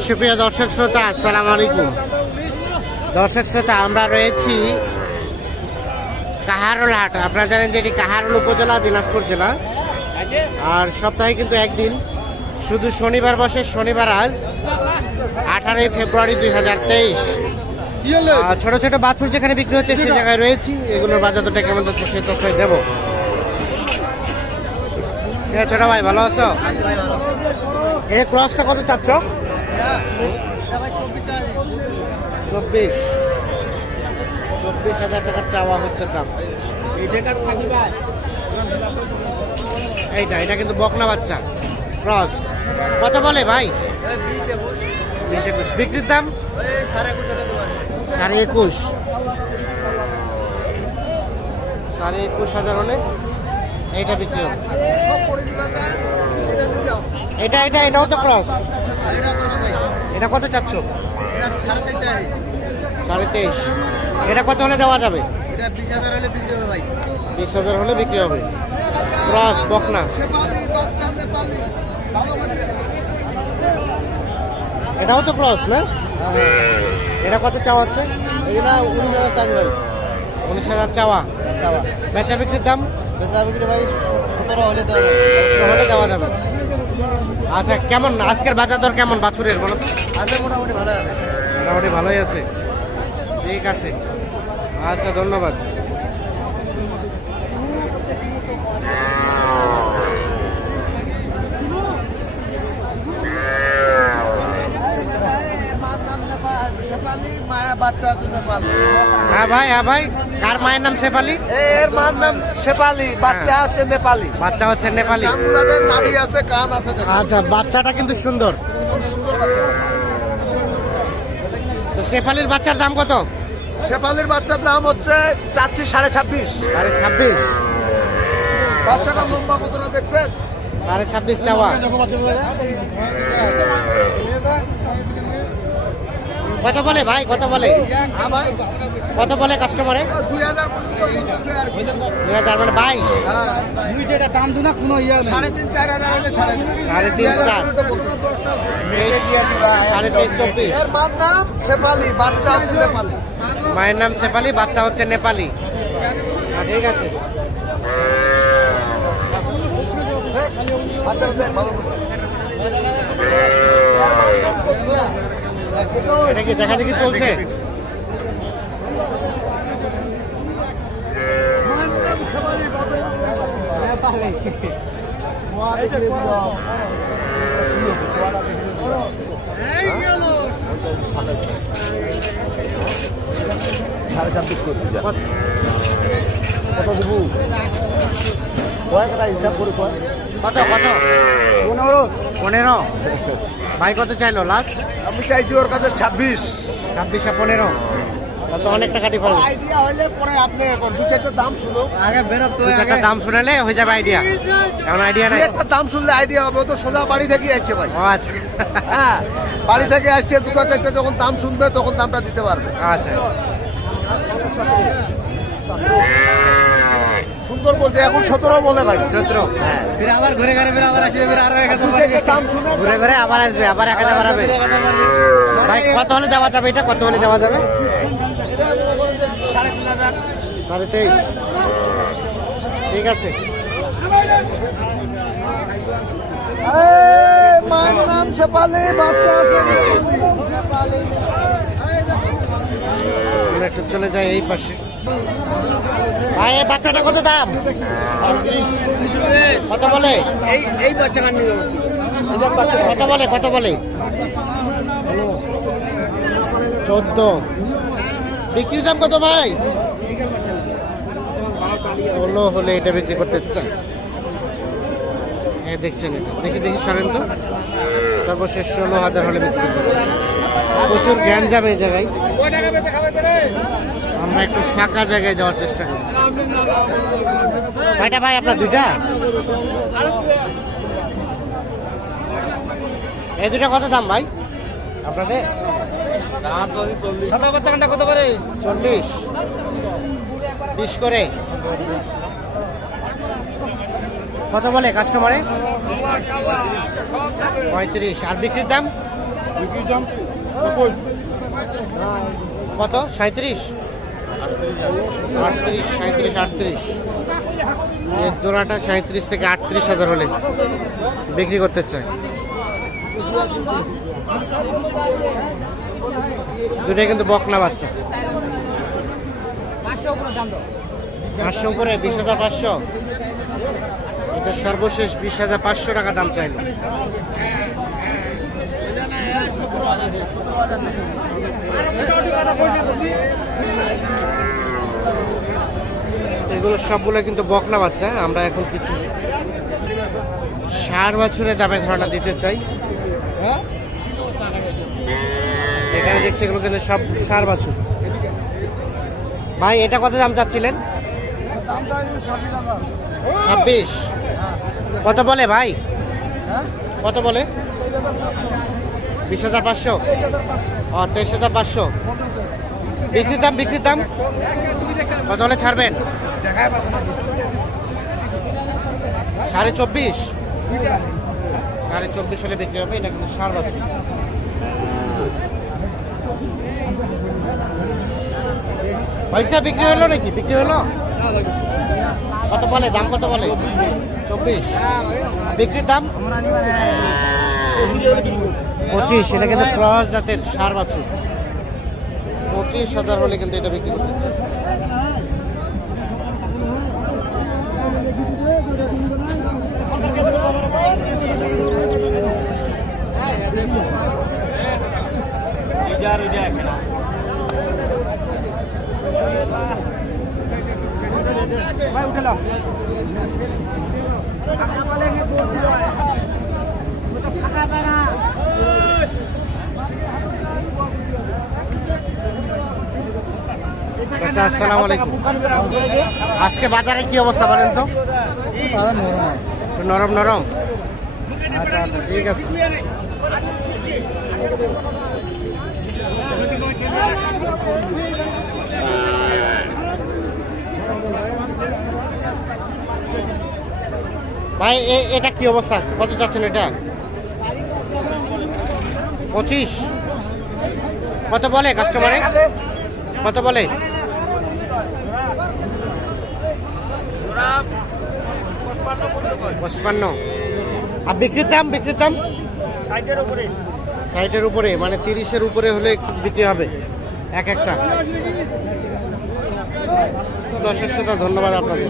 সুপ্রিয় দর্শক শ্রোতা, আসসালামু আলাইকুম। দর্শক শ্রোতা, আমরা রয়েছি কাহারোল হাট। আপনারা জানেন যে এটি কাহারোল উপজেলা, দিনাজপুর জেলা। আর সপ্তাহে কিন্তু একদিন, শুধু শনিবার বসে, শনিবার আজ, আঠারোই ফেব্রুয়ারি দুই হাজার তেইশ। ছোট ছোট বাছুর যেখানে বিক্রি হচ্ছে, সে জায়গায় রয়েছি। এগুলোর বাজার দরটা কেমন যাচ্ছে, সে তথ্য দেবো। ছোট ভাই, ভালো আছো? এ ক্রসটা কত চাচ্ছ? চব্বিশ। চব্বিশ হাজার টাকা চাওয়া হচ্ছে দাম। এইটা এটা কিন্তু বকনা বাচ্চা। ক্রস। কত বলে ভাই? বিশ একুশ। বিক্রির দাম? সাড়ে একুশ। সাড়ে একুশ হাজার হলে এইটা বিক্রি হবে। এটা এটা এটাও তো ক্রস। এটা কত চাচ্ছ? সাড়ে তেইশ। এটা কত হলে দেওয়া যাবে? বিশ হাজার হলে বিক্রি হবে। ক্রস বকনা। এটাও তো ক্রস না? এটা কত চাওয়া হচ্ছে? উনিশ হাজার চাওয়া বেচা বিক্রির দাম? হলে দেওয়া যাবে। আচ্ছা কেমন? আজকের বাজার দর কেমন বাছুরের বলো তো? মোটামুটি ভালোই আছে। ঠিক আছে। আচ্ছা ধন্যবাদ। হ্যাঁ ভাই হ্যাঁ ভাই। কার মায়ের নাম শেফালি? এর মার নাম শেফালি বাচ্চা হচ্ছে নেপালি। বাচ্চা হচ্ছে নেপালি। নাভি আছে কান আছে আচ্ছা বাচ্চাটা কিন্তু সুন্দর। সুন্দর বাচ্চা। তো শেফালির বাচ্চার দাম কত? শেফালির বাচ্চার দাম হচ্ছে চারশি সাড়ে ছাব্বিশ। সাড়ে ছাব্বিশ। বাচ্চাটা লম্বা কতটা দেখছেন? সাড়ে ছাব্বিশ চাওয়া। কত বলে ভাই কত বলে। হ্যাঁ কত বলে কাস্টমারে দুই হাজার দুই মানে বাইশ। তুই যেটা দাম দু না কোনো ইয়ে সাড়ে তিন চার হাজার হলে ছাড়ে সাড়ে তিন, চার। সাড়ে চব্বিশ। এর নাম শেফালি বাচ্চা হচ্ছে নেপালি। মায়ের নাম শেফালি বাচ্চা হচ্ছে নেপালি। ঠিক আছে। ভালো এটা কি দেখা দেখি চলছে? সাড়ে ছাব্বিশ করতে যা কত- দেবো? কয়েকটা হিসাব করে কয়? কত কত? পনেরো। ভাই কত চাইলো? লাস্ট? আমি চাইছি ওর কাছে ছাব্বিশ। ছাব্বিশে পনেরো। কত অনেক টাকা ডিফারেন্স আইডিয়া হলে পরে আপনি দু চারটা দাম শুনো আগে দাম শুনেলে হয়ে যাবে আইডিয়া এমন আইডিয়া নাই। একটা দাম শুনলে আইডিয়া হবে। তো সোজা বাড়ি থেকে আসছে ভাই। আচ্ছা। হ্যাঁ বাড়ি থেকে আসছে দুটো চারটে যখন দাম শুনবে তখন দামটা দিতে পারবে। আচ্ছা। সুন্দর বলছে এখন সতেরো বলে ভাই। সতেরো। হ্যাঁ। ফির আবার ঘুরে ঘুরে ফির আবার আসবে ফির আরও এক দাম শুনে ঘুরে ঘুরে আবার আসবে আবার এক হাজার বাড়াবে। ভাই কত হলে দেওয়া যাবে এটা? কত হলে দেওয়া যাবে? সাড়ে তিন হাজার সাড়ে তেইশ। ঠিক আছে। মায়ের নাম শেপালি বাচ্চা আছে। আমরা একটু চলে যাই এই পাশে। ভাই বাচ্চাটা কত দাম? কত বলে? এই এই বাচ্চা কত বলে কত বলে? চোদ্দ। বিক্রির দাম কত ভাই? ষোলো হলে এটা বিক্রি করতে চান। এই দেখছেন এটা। দেখি দেখি সরেন তো। সর্বশেষ ষোলো হাজার হলে বিক্রি করতে চান। প্রচুর জ্ঞান যাবে এই জায়গায়। আমরা একটু ফাঁকা জায়গায় যাওয়ার চেষ্টা করি কয়টা ভাই আপনার দুইটা? এই দুটা কত দাম ভাই? আপনাদের? চল্লিশ। বিশ করে। কত বলে কাস্টমারে পঁয়ত্রিশ। আর বিক্রির দাম? বিক্রির দাম কত? সাঁত্রিশ আটত্রিশ সাঁত্রিশ আটত্রিশ। এর জোড়াটা সাঁত্রিশ থেকে আটত্রিশ হাজার হলে বিক্রি করতে চাই দুটাই কিন্তু বকনা বাচ্চা। পাঁচশো করে বিশ হাজার পাঁচশো। এটা সর্বশেষ বিশ হাজার পাঁচশো টাকা দাম চাইল। এগুলো সবগুলো কিন্তু বকনা বাচ্চা। আমরা এখন কিছু ষাট বছরের দামে ধারণা দিতে চাই। এখানে দেখছি এগুলো কিন্তু সব সার বাছুর। ভাই এটা কত দাম চাচ্ছিলেন? ছাব্বিশ। কত বলে ভাই? কত বলে? বিশ হাজার পাঁচশো? ও, তেইশ হাজার পাঁচশো। বিক্রির দাম বিক্রির দাম? কত হলে ছাড়বেন? সাড়ে চব্বিশ। সাড়ে চব্বিশ হলে বিক্রি হবে, এটা কিন্তু সার পয়সা বিক্রি হলো নাকি? বিক্রি হলো? কত বলে? দাম কত বলে? চব্বিশ। বিক্রির দাম? পঁচিশ এটা কিন্তু ক্রস জাতের সার বাছুর পঁচিশ হাজার হলে কিন্তু এটা বিক্রি করতে চাই। চাচা আসসালামু আলাইকুম। আজকে বাজারে কি অবস্থা বলেন তো? নরম নরম? আচ্ছা আচ্ছা ঠিক আছে। ভাই এটা কি অবস্থা? কত চাচ্ছেন এটা? পঁচিশ। কত বলে কাস্টমারে কত বলে? আর সাইটের উপরে। সাইটের উপরে মানে তিরিশের উপরে হলে বিক্রি হবে। এক একটা। দশের শ্রোতা ধন্যবাদ আপনাদের।